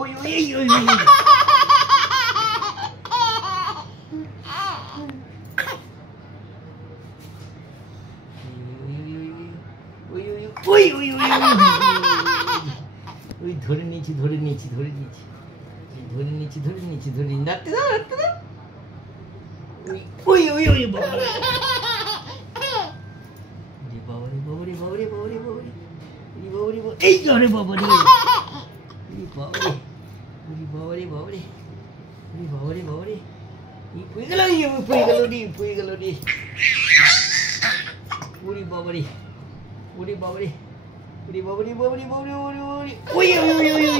ওই ওই ওই ওই ওই ওই ওই ওই ওই ধরে নিয়েছি ধরে নিয়েছি ধরে নিয়েছি ধরে নিয়েছি ধরে নিয়েছি ধরে নিয়েছি নাড়তে দাও নাড়তে দাও ওই ওই ওই বাবারে বাবারে বাবারে বাবারে বাবারে বাবারে বাবারে এই ধরে বাবারে বাবারে বাবারে বাবারে বাবারে বাবারে পুয়ে গেল পুয়ে গেল রে ওরে বাবারে ওরে বাবারে ওরে বাবারে বাবারে বাবারে বাবারে ওই ওই ওই ওই